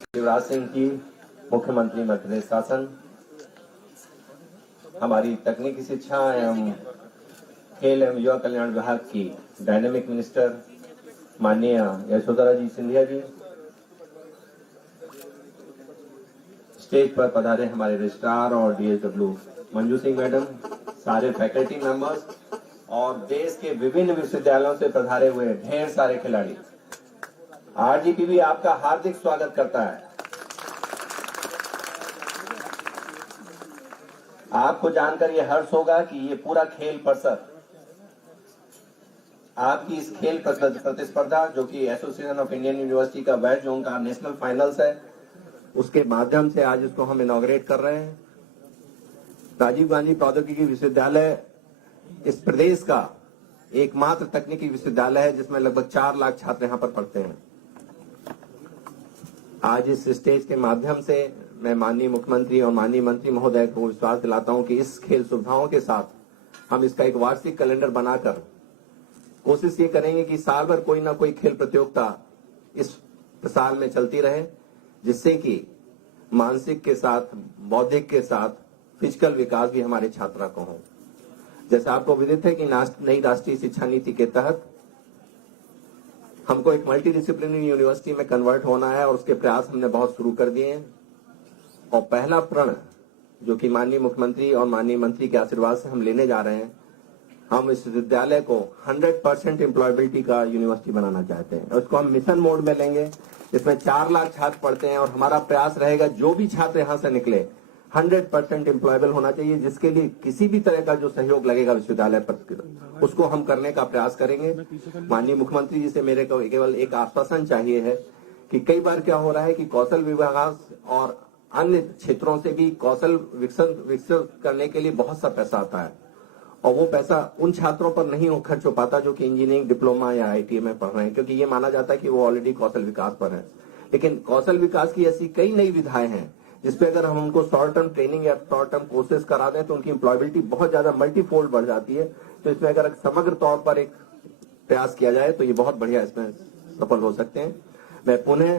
शिवराज सिंह जी, मुख्यमंत्री मध्य प्रदेश शासन, हमारी तकनीकी शिक्षा एवं खेल एवं युवा कल्याण विभाग की डायनेमिक मिनिस्टर माननीय यशोधरा जी सिंधिया जी, स्टेज पर पधारे हमारे रजिस्ट्रार और डीएसडब्ल्यू मंजू सिंह मैडम, सारे फैकल्टी मेंबर्स और देश के विभिन्न विश्वविद्यालयों से पधारे हुए ढेर सारे खिलाड़ी, आरजीपीवी आपका हार्दिक स्वागत करता है। आपको जानकर यह हर्ष होगा कि ये पूरा खेल परिषद आपकी इस खेल प्रतिस्पर्धा जो कि एसोसिएशन ऑफ इंडियन यूनिवर्सिटी का वेस्ट जोन का नेशनल फाइनल्स है, उसके माध्यम से आज इसको हम इनॉग्रेट कर रहे हैं। राजीव गांधी प्रौद्योगिकी विश्वविद्यालय इस प्रदेश का एकमात्र तकनीकी विश्वविद्यालय है जिसमें लगभग 4 लाख छात्र यहाँ पर पढ़ते हैं। आज इस स्टेज के माध्यम से मैं माननीय मुख्यमंत्री और माननीय मंत्री महोदय को विश्वास दिलाता हूं कि इस खेल सुविधाओं के साथ हम इसका एक वार्षिक कैलेंडर बनाकर कोशिश ये करेंगे कि साल भर कोई ना कोई खेल प्रतियोगिता इस साल में चलती रहे, जिससे कि मानसिक के साथ, बौद्धिक के साथ फिजिकल विकास भी हमारे छात्रों को हो। जैसा आपको विदित है कि नई राष्ट्रीय शिक्षा नीति के तहत हमको एक मल्टी डिसिप्लिनरी यूनिवर्सिटी में कन्वर्ट होना है और उसके प्रयास हमने बहुत शुरू कर दिए हैं। और पहला प्रण जो कि माननीय मुख्यमंत्री और माननीय मंत्री के आशीर्वाद से हम लेने जा रहे हैं, हम इस विद्यालय को 100% एम्प्लॉयबिलिटी का यूनिवर्सिटी बनाना चाहते हैं। और इसको हम मिशन मोड में लेंगे, इसमें 4 लाख छात्र पढ़ते हैं और हमारा प्रयास रहेगा जो भी छात्र यहाँ से निकले 100% एम्प्लॉयबल होना चाहिए, जिसके लिए किसी भी तरह का जो सहयोग लगेगा विश्वविद्यालय पर उसको हम करने का प्रयास करेंगे। माननीय मुख्यमंत्री जी से मेरे को केवल एक आश्वासन चाहिए है कि कई बार क्या हो रहा है कि कौशल विकास और अन्य क्षेत्रों से भी कौशल विकसित करने के लिए बहुत सा पैसा आता है और वो पैसा उन छात्रों पर नहीं खर्च हो पाता जो कि इंजीनियरिंग डिप्लोमा या आईटीआई में पढ़ रहे हैं, क्योंकि ये माना जाता है कि वो ऑलरेडी कौशल विकास पर है। लेकिन कौशल विकास की ऐसी कई नई विधाएं हैं जिसपे अगर हम उनको शॉर्ट टर्म ट्रेनिंग या शॉर्ट टर्म कोर्सेज करा दें तो उनकी एम्प्लॉयबिलिटी बहुत ज्यादा मल्टीफोल्ड बढ़ जाती है। तो इसमें अगर समग्र तौर पर एक प्रयास किया जाए तो ये बहुत बढ़िया इसमें सफल हो सकते हैं। मैं पुनः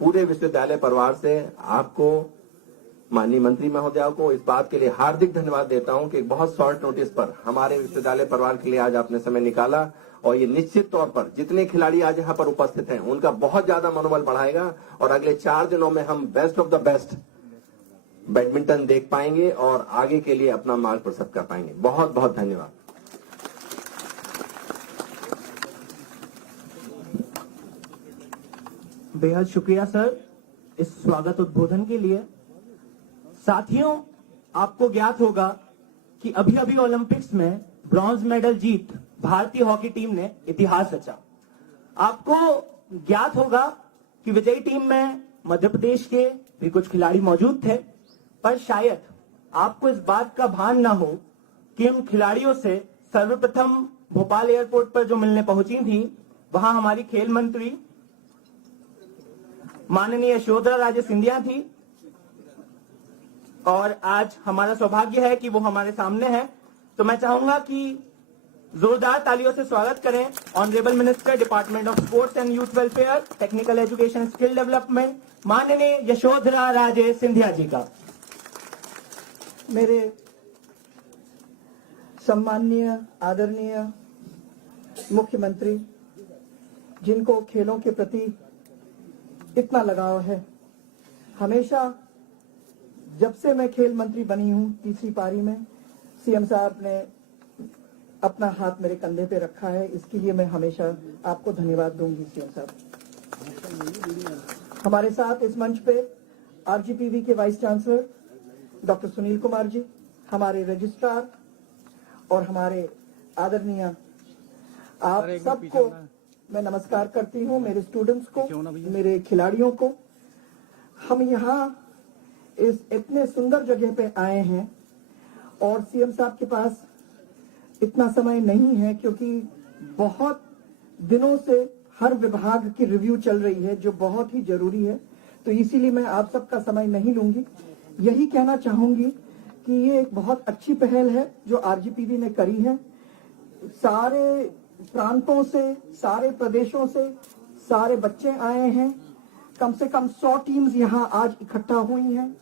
पूरे विश्वविद्यालय परिवार से आपको, माननीय मंत्री महोदया को इस बात के लिए हार्दिक धन्यवाद देता हूं कि बहुत शॉर्ट नोटिस पर हमारे विश्वविद्यालय परिवार के लिए आज आपने समय निकाला और ये निश्चित तौर पर जितने खिलाड़ी आज यहाँ पर उपस्थित हैं उनका बहुत ज्यादा मनोबल बढ़ाएगा और अगले 4 दिनों में हम best of the best badminton देख पाएंगे और आगे के लिए अपना मार्ग प्रशस्त कर पाएंगे। बहुत बहुत धन्यवाद। बेहद शुक्रिया सर इस स्वागत उद्बोधन के लिए। साथियों, आपको ज्ञात होगा कि अभी अभी ओलंपिक्स में ब्रॉन्ज मेडल जीत भारतीय हॉकी टीम ने इतिहास रचा। आपको ज्ञात होगा कि विजयी टीम में मध्य प्रदेश के भी कुछ खिलाड़ी मौजूद थे, पर शायद आपको इस बात का भान ना हो कि उन खिलाड़ियों से सर्वप्रथम भोपाल एयरपोर्ट पर जो मिलने पहुंची थी वहां हमारी खेल मंत्री माननीय यशोधरा राजे सिंधिया थी और आज हमारा सौभाग्य है कि वो हमारे सामने है। तो मैं चाहूंगा कि जोरदार तालियों से स्वागत करें honourable minister department of sports and youth welfare, technical education, skill development, माननीय यशोधरा राजे सिंधिया जी का। मेरे सम्माननीय आदरणीय मुख्यमंत्री, जिनको खेलों के प्रति इतना लगाव है, हमेशा जब से मैं खेल मंत्री बनी हूं तीसरी पारी में सीएम साहब ने अपना हाथ मेरे कंधे पे रखा है। इसके लिए मैं हमेशा आपको धन्यवाद दूंगी सीएम साहब। हमारे साथ इस मंच पे आरजीपीवी के vice chancellor doctor Sunil Kumar ji, हमारे रजिस्ट्रार और हमारे आदरणीय आप सबको मैं नमस्कार करती हूं, मेरे स्टूडेंट्स को, मेरे खिलाड़ियों को। हम यहाँ इस इतने सुंदर जगह पे आए हैं और सीएम साहब के पास इतना समय नहीं है क्योंकि बहुत दिनों से हर विभाग की रिव्यू चल रही है जो बहुत ही जरूरी है, तो इसीलिए मैं आप सबका समय नहीं लूंगी। यही कहना चाहूंगी कि ये एक बहुत अच्छी पहल है जो आरजीपीवी ने करी है। सारे प्रांतों से, सारे प्रदेशों से सारे बच्चे आए हैं कम से कम 100 टीम्स यहाँ आज इकट्ठा हुई हैं।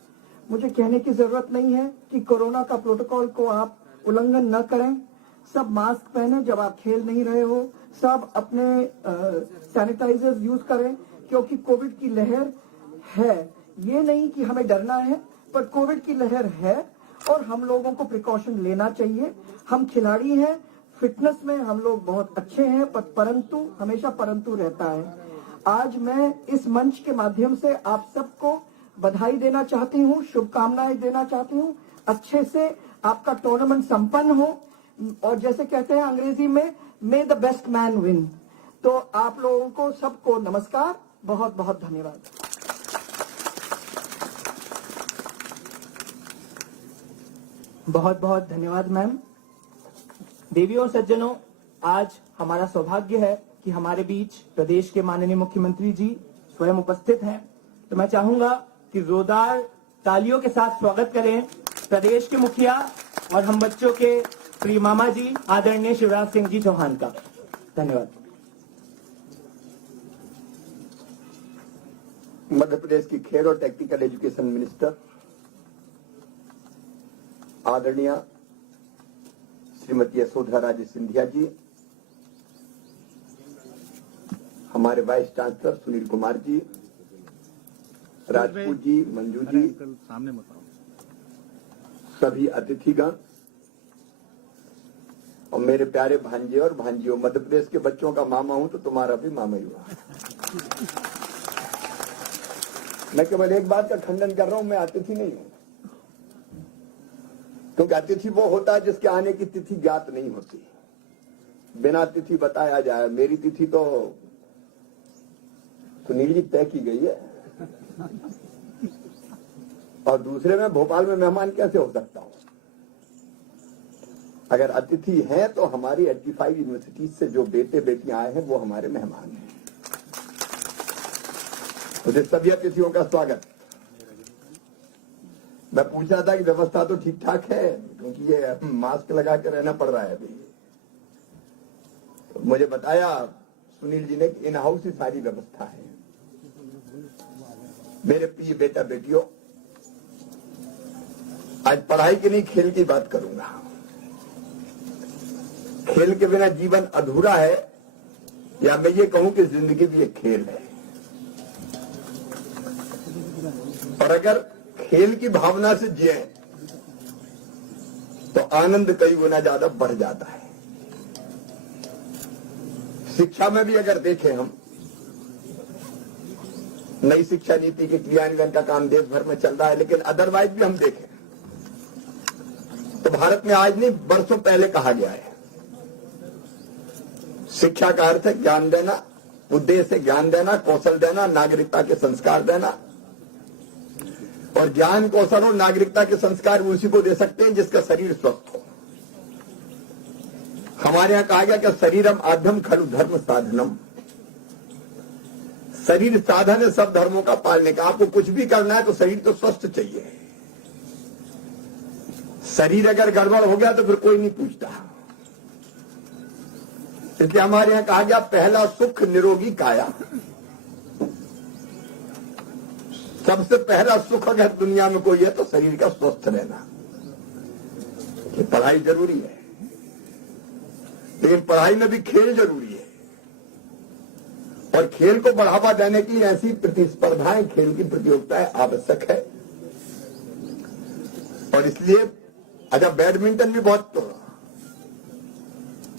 मुझे कहने की जरूरत नहीं है कि कोरोना का प्रोटोकॉल को आप उल्लंघन न करें। सब मास्क पहने जब आप खेल नहीं रहे हो, सब अपने सैनिटाइजर्स यूज करें, क्योंकि कोविड की लहर है। ये नहीं कि हमें डरना है, पर कोविड की लहर है और हम लोगों को प्रिकॉशन लेना चाहिए। हम खिलाड़ी हैं, फिटनेस में हम लोग बहुत अच्छे हैं, पर परंतु हमेशा परंतु रहता है। आज मैं इस मंच के माध्यम से आप सबको बधाई देना चाहती हूँ, शुभकामनाएं देना चाहती हूँ। अच्छे से आपका टूर्नामेंट संपन्न हो और जैसे कहते हैं अंग्रेजी में, मे द बेस्ट मैन विन। तो आप लोगों को सबको नमस्कार, बहुत बहुत धन्यवाद। बहुत बहुत धन्यवाद मैम। देवियों और सज्जनों, आज हमारा सौभाग्य है कि हमारे बीच प्रदेश के माननीय मुख्यमंत्री जी स्वयं उपस्थित हैं। तो मैं चाहूंगा कि जोरदार तालियों के साथ स्वागत करें प्रदेश के मुखिया और हम बच्चों के प्रिय मामा जी आदरणीय शिवराज सिंह जी चौहान का। धन्यवाद। मध्य प्रदेश की खेल और टेक्निकल एजुकेशन मिनिस्टर आदरणीय श्रीमती यशोधरा राजे सिंधिया जी, हमारे वाइस चांसलर सुनील कुमार जी, राजपूत जी, मंजू जी, सामने बताओ, सभी अतिथिगण और मेरे प्यारे भांजे और भांजियों। मध्य प्रदेश के बच्चों का मामा हूं तो तुम्हारा भी मामा ही हुआ। मैं केवल एक बात का खंडन कर रहा हूं, मैं अतिथि नहीं हूं, क्योंकि अतिथि वो होता है जिसके आने की तिथि ज्ञात नहीं होती, बिना तिथि बताया जाए। मेरी तिथि तो सुनील जी तय की गई है, और दूसरे में भोपाल में मेहमान कैसे हो सकता हूं। अगर अतिथि हैं तो हमारी 85 यूनिवर्सिटी से जो बेटे बेटियां आए हैं वो हमारे मेहमान हैं। मुझे सभी अतिथियों का स्वागत। मैं पूछ रहा था कि व्यवस्था तो ठीक ठाक है, क्योंकि ये मास्क लगा के रहना पड़ रहा है अभी। तो मुझे बताया सुनील जी ने कि इन हाउस ही सारी व्यवस्था है। मेरे प्रिय बेटा बेटियों, आज पढ़ाई की नहीं खेल की बात करूंगा। खेल के बिना जीवन अधूरा है, या मैं ये कहूं कि जिंदगी भी एक खेल है। और अगर खेल की भावना से जिए तो आनंद कई गुना ज्यादा बढ़ जाता है। शिक्षा में भी अगर देखें हम, नई शिक्षा नीति के क्रियान्वयन का काम देश भर में चल रहा है, लेकिन अदरवाइज भी हम देखें तो भारत में आज नहीं बरसों पहले कहा गया है, शिक्षा का अर्थ है ज्ञान देना, उद्देश्य ज्ञान देना, कौशल देना, नागरिकता के संस्कार देना। और ज्ञान, कौशल और नागरिकता के संस्कार उसी को दे सकते हैं जिसका शरीर स्वस्थ हो। हमारे यहां कहा गया कि शरीरम आद्यम खलु धर्म साधनम। शरीर साधन है सब धर्मों का पालने का। आपको कुछ भी करना है तो शरीर तो स्वस्थ चाहिए। शरीर अगर गड़बड़ हो गया तो फिर कोई नहीं पूछता। इसलिए हमारे यहां कहा गया पहला सुख निरोगी काया। सबसे पहला सुख अगर दुनिया में कोई है तो शरीर का स्वस्थ रहना। ये पढ़ाई जरूरी है, लेकिन पढ़ाई में भी खेल जरूरी है। और खेल को बढ़ावा देने के लिए ऐसी प्रतिस्पर्धाएं, खेल की प्रतियोगिताएं आवश्यक है। और इसलिए अच्छा, बैडमिंटन भी बहुत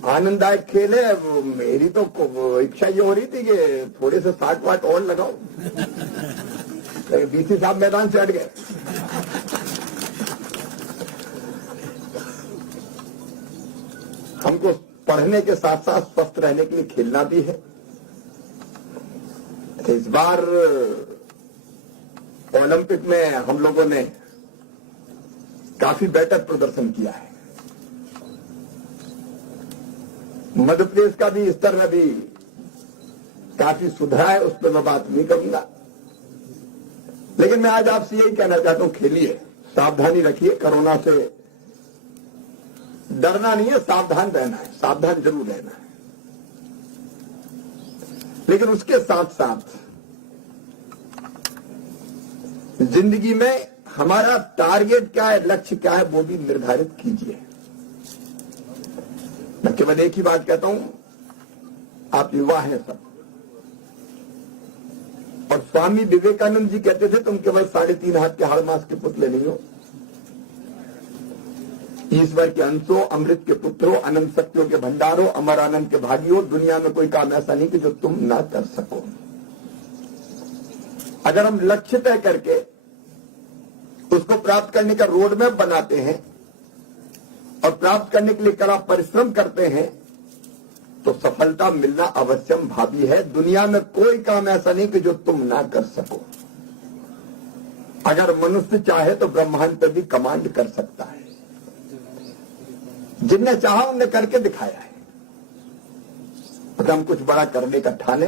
आनंददायक खेल है। मेरी तो इच्छा ये हो रही थी कि थोड़े से 60 वाट और लगाओ, बीसी साहब मैदान से हट गए। हमको पढ़ने के साथ साथ स्वस्थ रहने के लिए खेलना भी है। इस बार ओलंपिक में हम लोगों ने काफी बेहतर प्रदर्शन किया है। मध्य प्रदेश का भी स्तर में भी काफी सुधरा है, उस पर मैं बात नहीं करूंगा। लेकिन मैं आज आपसे यही कहना चाहता हूं, खेलिए, सावधानी रखिए। कोरोना से डरना नहीं है, सावधान रहना है, सावधान जरूर रहना है। लेकिन उसके साथ साथ जिंदगी में हमारा टारगेट क्या है, लक्ष्य क्या है, वो भी निर्धारित कीजिए। मैं केवल एक ही बात कहता हूं, आप युवा हैं सब, और स्वामी विवेकानंद जी कहते थे तुम केवल 3.5 हाथ के हाड़ मास के पुतले नहीं हो, ईश्वर के अंशो, अमृत के पुत्रो, अनंत शक्तियों के भंडारो, अमर आनंद के भागियो। दुनिया में कोई काम ऐसा नहीं कि जो तुम ना कर सको। अगर हम लक्ष्य तय करके उसको प्राप्त करने का रोड मैप बनाते हैं और प्राप्त करने के लिए कड़ा परिश्रम करते हैं तो सफलता मिलना अवश्यम भावी है। दुनिया में कोई काम ऐसा नहीं कि जो तुम ना कर सको। अगर मनुष्य चाहे तो ब्रह्मांड पर भी कमांड कर सकता है। जिनने चाहा उनने करके दिखाया है। तो हम कुछ बड़ा करने का ठाने।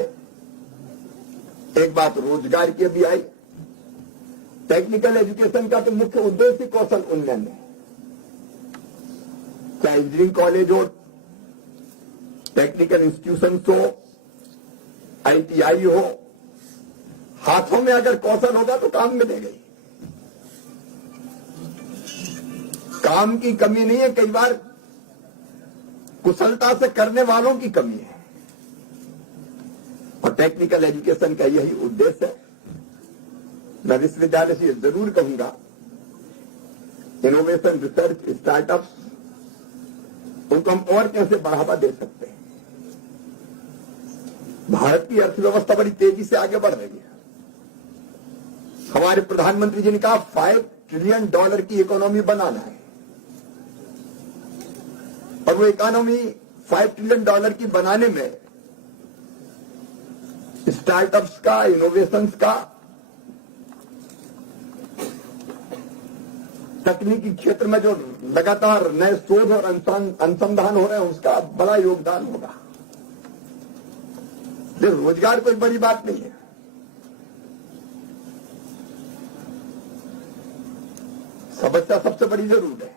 एक बात रोजगार की भी आई। टेक्निकल एजुकेशन का तो मुख्य उद्देश्य कौशल उन्नयन है। चाहे इंजीनियरिंग कॉलेज हो, टेक्निकल इंस्टीट्यूशन हो, ITI हो, हाथों में अगर कौशल होगा तो काम मिलेगा ही। काम की कमी नहीं है, कई बार कुशलता से करने वालों की कमी है। और टेक्निकल एजुकेशन का यही उद्देश्य है। मैं विश्वविद्यालय से जरूर कहूंगा, इनोवेशन, रिसर्च, स्टार्टअप्स, उनको हम और कैसे बढ़ावा दे सकते हैं। भारत की अर्थव्यवस्था बड़ी तेजी से आगे बढ़ रही है। हमारे प्रधानमंत्री जी ने कहा $5 ट्रिलियन की इकोनॉमी बनाना है, और वो इकोनॉमी $5 ट्रिलियन की बनाने में स्टार्टअप्स का, इनोवेशंस का, तकनीकी क्षेत्र में जो लगातार नए शोध और अनुसंधान हो रहे हैं उसका बड़ा योगदान होगा। ये रोजगार कोई बड़ी बात नहीं है। समस्या सबसे बड़ी जरूर है।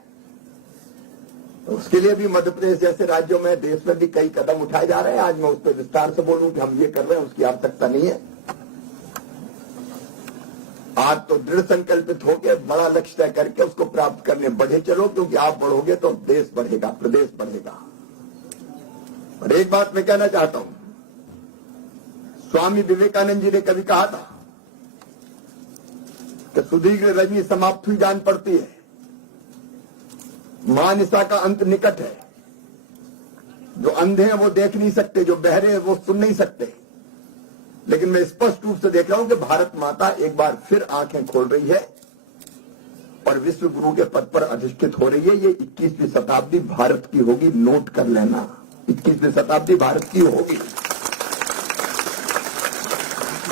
उसके लिए भी मध्य प्रदेश जैसे राज्यों में, देश में भी कई कदम उठाए जा रहे हैं। आज मैं उस पर विस्तार से बोलूं कि हम ये कर रहे हैं, उसकी आवश्यकता नहीं है। आज तो दृढ़ संकल्पित होकर बड़ा लक्ष्य तय करके उसको प्राप्त करने बढ़े चलो, क्योंकि आप बढ़ोगे तो देश बढ़ेगा, प्रदेश बढ़ेगा। और एक बात मैं कहना चाहता हूं, स्वामी विवेकानंद जी ने कभी कहा था कि सुदीर्घ रजनी समाप्त हुई जान पड़ती है, मानसा का अंत निकट है। जो अंधे हैं वो देख नहीं सकते, जो बहरे हैं वो सुन नहीं सकते, लेकिन मैं स्पष्ट रूप से देख रहा हूं कि भारत माता एक बार फिर आंखें खोल रही है और विश्व गुरु के पद पर अधिष्ठित हो रही है। ये 21वीं शताब्दी भारत की होगी, नोट कर लेना, 21वीं शताब्दी भारत की होगी।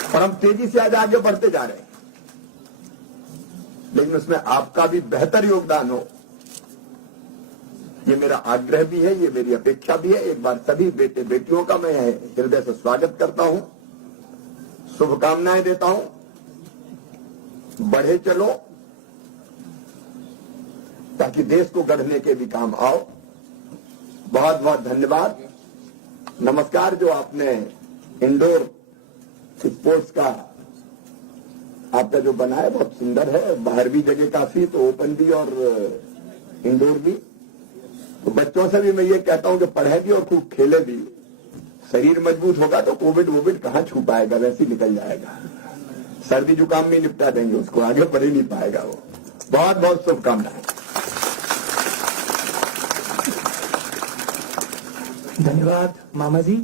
और हम तेजी से आज आगे बढ़ते जा रहे हैं, लेकिन उसमें आपका भी बेहतर योगदान हो, ये मेरा आग्रह भी है, ये मेरी अपेक्षा भी है। एक बार सभी बेटे बेटियों का मैं हृदय से स्वागत करता हूं, शुभकामनाएं देता हूं। बढ़े चलो ताकि देश को गढ़ने के भी काम आओ। बहुत बहुत धन्यवाद, नमस्कार। जो आपने इंडोर स्पोर्ट्स का आपका जो बना है बहुत सुंदर है। बाहर भी जगह काफी, तो ओपन भी और इंडोर भी। तो बच्चों से भी मैं ये कहता हूं कि पढ़े भी और खूब खेले भी। शरीर मजबूत होगा तो कोविड कहां छू पाएगा, वैसे ही निकल जाएगा। सर्दी जुकाम में निपटा देंगे उसको, आगे बढ़ ही नहीं पाएगा वो। बहुत बहुत शुभकामनाएं। धन्यवाद मामा जी।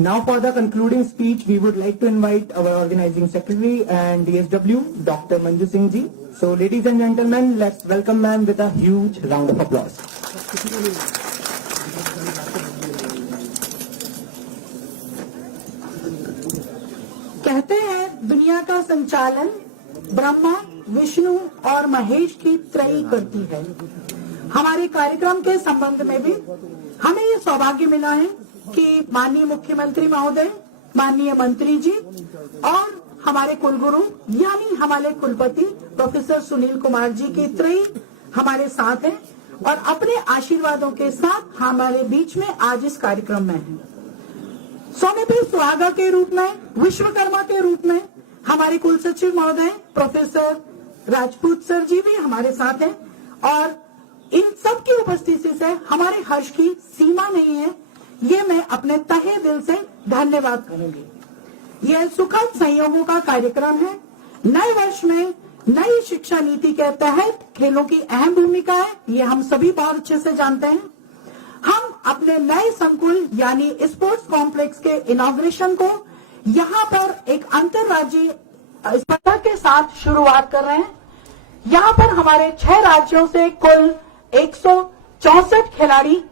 Now for the concluding speech, we would like to invite our organizing secretary and DSW, Dr. Manju Singh ji. So ladies and gentlemen, let's welcome ma'am with a huge round of applause. कहते हैं दुनिया का संचालन ब्रह्मा, विष्णु और महेश की त्रयी करती है। हमारे कार्यक्रम के संबंध में भी हमें ये सौभाग्य मिला है कि माननीय मुख्यमंत्री महोदय, माननीय मंत्री जी और हमारे कुलगुरु यानी हमारे कुलपति प्रोफेसर सुनील कुमार जी की त्रयी हमारे साथ है और अपने आशीर्वादों के साथ हमारे बीच में आज इस कार्यक्रम में है। सोमेपी सुहागा के रूप में, विश्वकर्मा के रूप में हमारे कुल सचिव महोदय प्रोफेसर राजपूत सर जी भी हमारे साथ हैं और इन सब की उपस्थिति से हमारे हर्ष की सीमा नहीं है। ये मैं अपने तहे दिल से धन्यवाद करूंगी। यह सुखद संयोगों का कार्यक्रम है। नए वर्ष में नई शिक्षा नीति के तहत खेलों की अहम भूमिका है, ये हम सभी बहुत अच्छे से जानते हैं। हम अपने नए संकुल यानी स्पोर्ट्स कॉम्प्लेक्स के इनॉग्रेशन को यहाँ पर एक अंतर्राज्यीय स्पर्धा के साथ शुरुआत कर रहे हैं। यहाँ पर हमारे 6 राज्यों से कुल 164 खिलाड़ी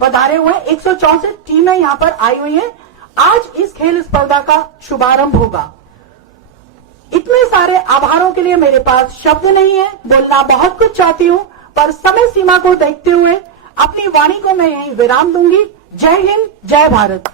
पधारे हुए, 164 टीमें यहाँ पर आई हुई हैं। आज इस खेल स्पर्धा का शुभारंभ होगा। इतने सारे आभारों के लिए मेरे पास शब्द नहीं है, बोलना बहुत कुछ चाहती हूँ, पर समय सीमा को देखते हुए अपनी वाणी को मैं यहीं विराम दूंगी। जय हिंद, जय भारत।